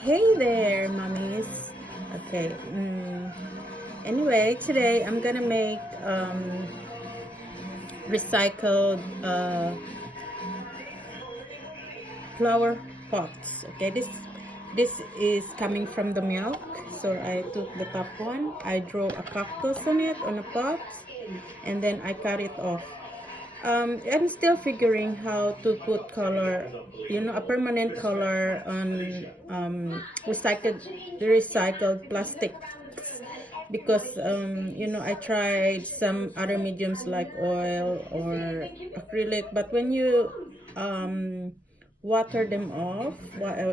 Hey there, mummies. Okay. Anyway, today I'm gonna make recycled flower pots. Okay, this is coming from the milk. So I took the top one. I drew a cactus on it on a pot, and then I cut it off. I'm still figuring how to put color, a permanent color on recycled plastic, because I tried some other mediums like oil or acrylic, but when you water them off,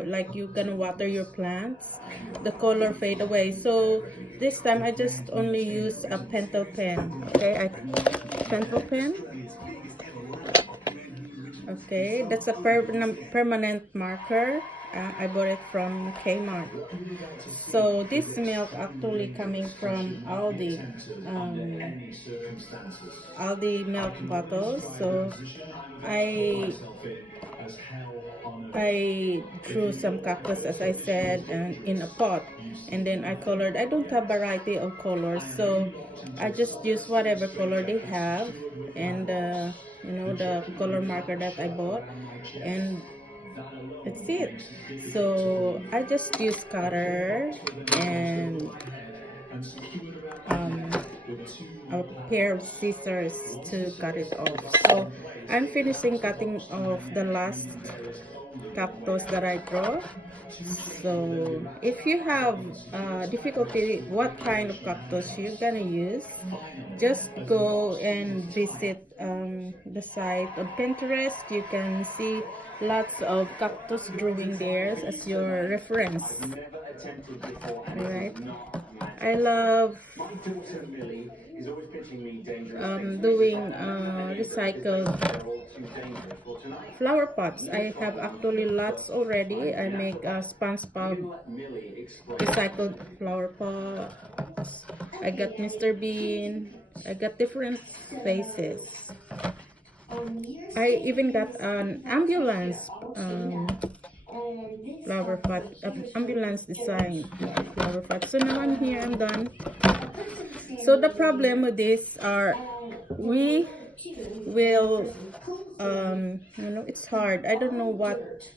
like you gonna water your plants, the color fade away. So this time I just only use a pentel pen. Okay, pentel pen. Okay, that's a permanent marker. I bought it from Kmart. So this milk actually coming from Aldi milk bottles. So I I drew some cactus, as I said, and in a pot, and then I colored. I don't have variety of colors, so I just use whatever color they have, and the color marker that I bought, and that's it. So I just use cutter and um, a pair of scissors to cut it off. So I'm finishing cutting off the last cactus that I draw. So if you have difficulty what kind of cactus you're gonna use, just go and visit the site on Pinterest. You can see lots of cactus drawing there as your reference. Alright, I love doing recycled flower pots. I have actually lots already. I make SpongeBob recycled flower pots. I got Mr. Bean. I got different faces. I even got an ambulance flower pot, ambulance design flower pot. So now I'm here, I'm done. So the problem with this are we will it's hard. I don't know what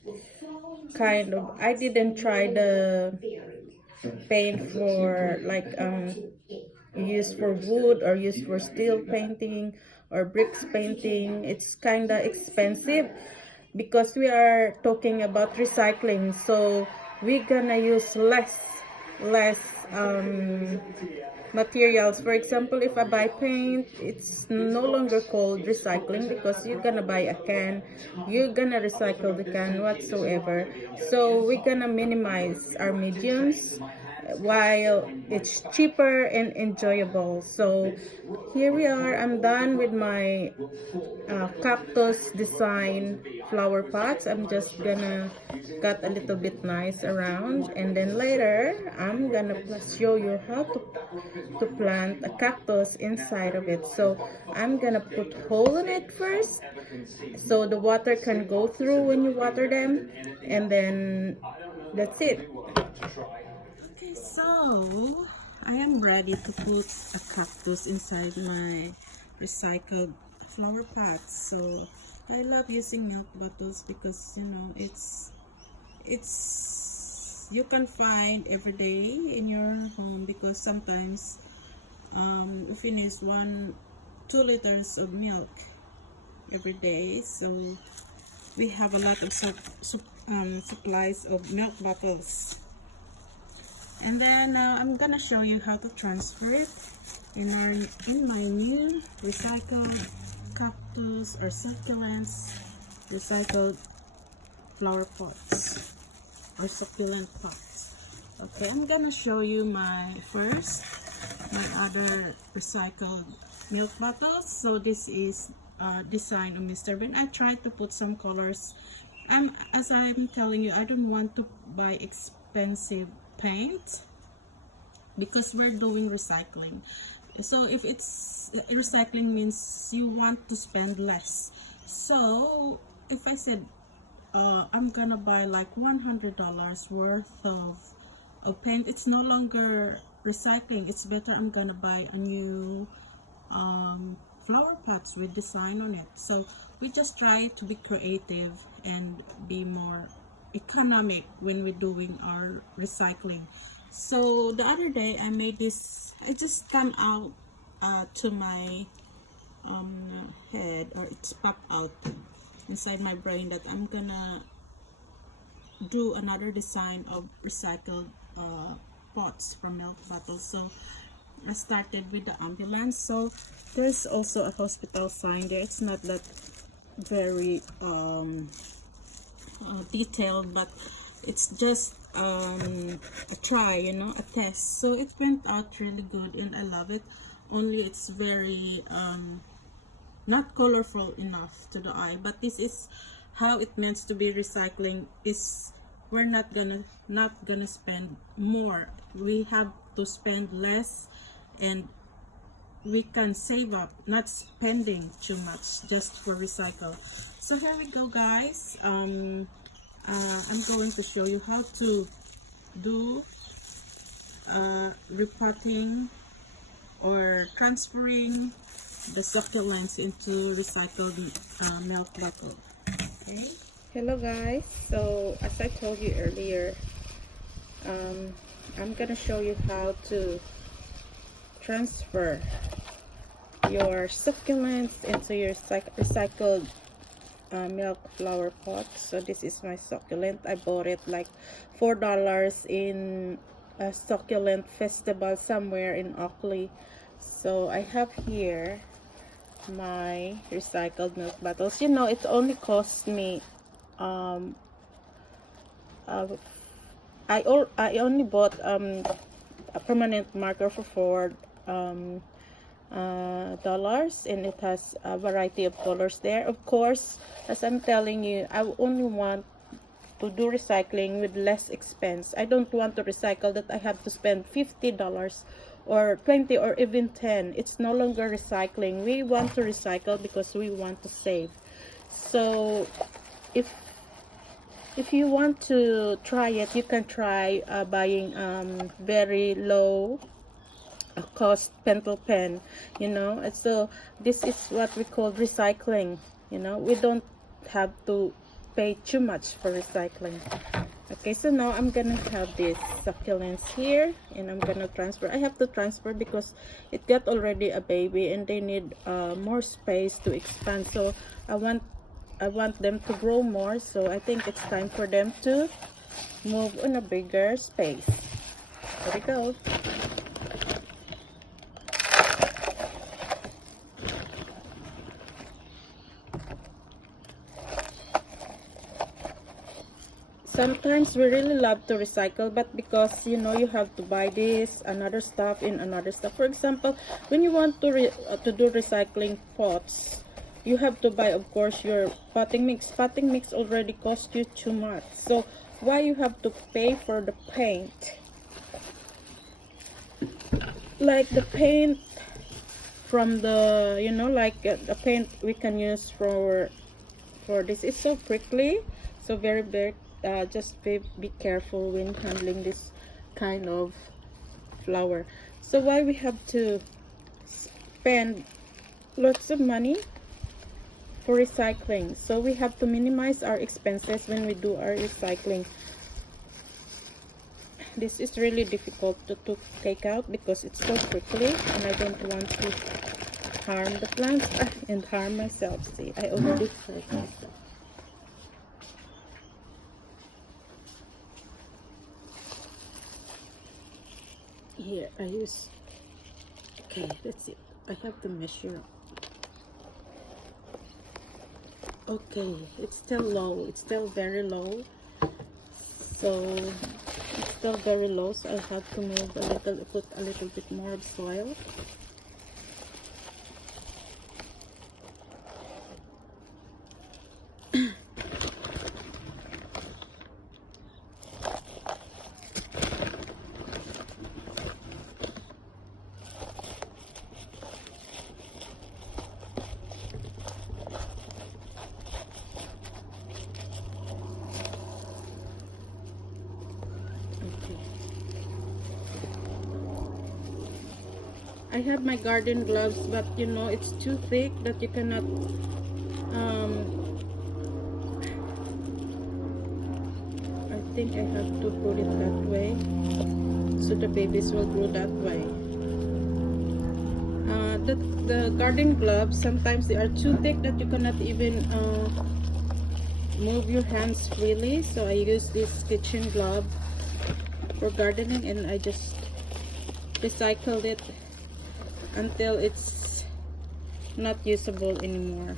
kind of, I didn't try the paint for like use for wood or use for steel painting or bricks painting. It's kind of expensive because we are talking about recycling, so we're gonna use less materials. For example, if I buy paint, it's no longer called recycling because you're gonna buy a can, you're gonna recycle the can whatsoever. So we're gonna minimize our mediums while it's cheaper and enjoyable. So here we are. I'm done with my cactus design flower pots. I'm just gonna cut a little bit nice around, and then later I'm gonna show you how to plant a cactus inside of it. So I'm gonna put hole in it first so the water can go through when you water them, and then that's it. Okay, so I am ready to put a cactus inside my recycled flower pots. So I love using milk bottles because it's you can find every day in your home, because sometimes we finish 2 liters of milk every day, so we have a lot of supplies of milk bottles. And then I'm gonna show you how to transfer it in my new recycled cactus or succulents recycled flower pots or succulent pots. Okay, I'm gonna show you my other recycled milk bottles. So this is design of Mr. Bean. I tried to put some colors. As I'm telling you, I don't want to buy expensive paint because we're doing recycling. So if it's recycling means you want to spend less. So if I said I'm gonna buy like $100 worth of paint. It's no longer recycling. It's better I'm gonna buy a new flower pots with design on it. So we just try to be creative and be more economic when we're doing our recycling. So the other day I made this, I just come out to my head, or it's popped out inside my brain that I'm gonna do another design of recycled pots from milk bottles. So I started with the ambulance. So there's also a hospital sign there. It's not that very detailed, but it's just a try, you know, a test. So it went out really good and I love it. Only it's very not colorful enough to the eye, but this is how it meant to be. Recycling is, we're not gonna spend more. We have to spend less, and we can save up, not spending too much just for recycle. So here we go, guys. I'm going to show you how to do repotting or transferring the succulents into recycled milk bottle. Okay. Hello guys, so as I told you earlier, I'm gonna show you how to transfer your succulents into your recycled milk flower pot. So this is my succulent. I bought it like $4 in a succulent festival somewhere in Oakley. So I have here my recycled milk bottles. You know, it only cost me I only bought a permanent marker for $4, and it has a variety of colors there. Of course, as I'm telling you, I only want to do recycling with less expense. I don't want to recycle that I have to spend $50 or 20 or even 10. It's no longer recycling. We want to recycle because we want to save. So if you want to try it, you can try buying very low cost pentel pen, you know. And so this is what we call recycling, you know. We don't have to pay too much for recycling. Okay, so now I'm gonna have these succulents here and I'm gonna transfer. I have to transfer because it got already a baby and they need more space to expand. So I want them to grow more, so I think it's time for them to move in a bigger space. There we go. Sometimes we really love to recycle, but because, you know, you have to buy this, another stuff, in another stuff. For example, when you want to do recycling pots, you have to buy, of course, your potting mix. Potting mix already cost you too much. So why you have to pay for the paint? Like the paint from the, you know, like the paint we can use for this. It's so prickly, so very big. Just be careful when handling this kind of flower. So why we have to spend lots of money for recycling? So we have to minimize our expenses when we do our recycling. This is really difficult to take out because it's so prickly and I don't want to harm the plants and harm myself. See, I already hurt myself. Here I use, okay, that's it. I have to measure. Okay, it's still low, it's still very low, so it's still very low, so I have to move a little, put a little bit more of soil. I have my garden gloves, but you know, it's too thick that you cannot I think I have to put it that way so the babies will grow that way. The garden gloves, sometimes they are too thick that you cannot even move your hands freely, so I use this kitchen glove for gardening, and I just recycled it until it's not usable anymore.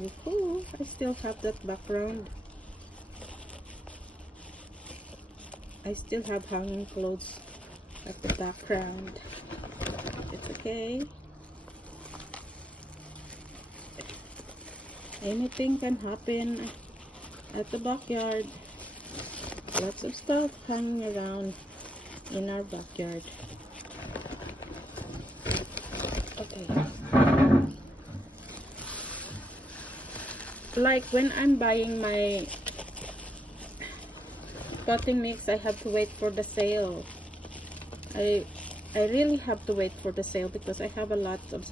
Woohoo! I still have that background. I still have hanging clothes at the background. It's okay. Anything can happen at the backyard. Lots of stuff hanging around in our backyard. Okay. Like when I'm buying my potting mix, I have to wait for the sale. I really have to wait for the sale because I have a lot of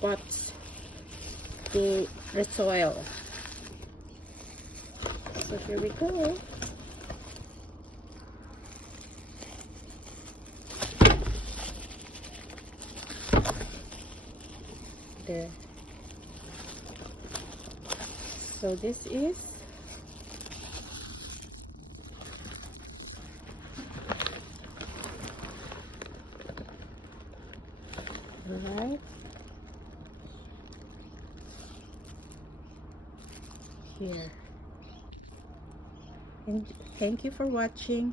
pots to resoil. So here we go. There. So this is right here. And thank you for watching.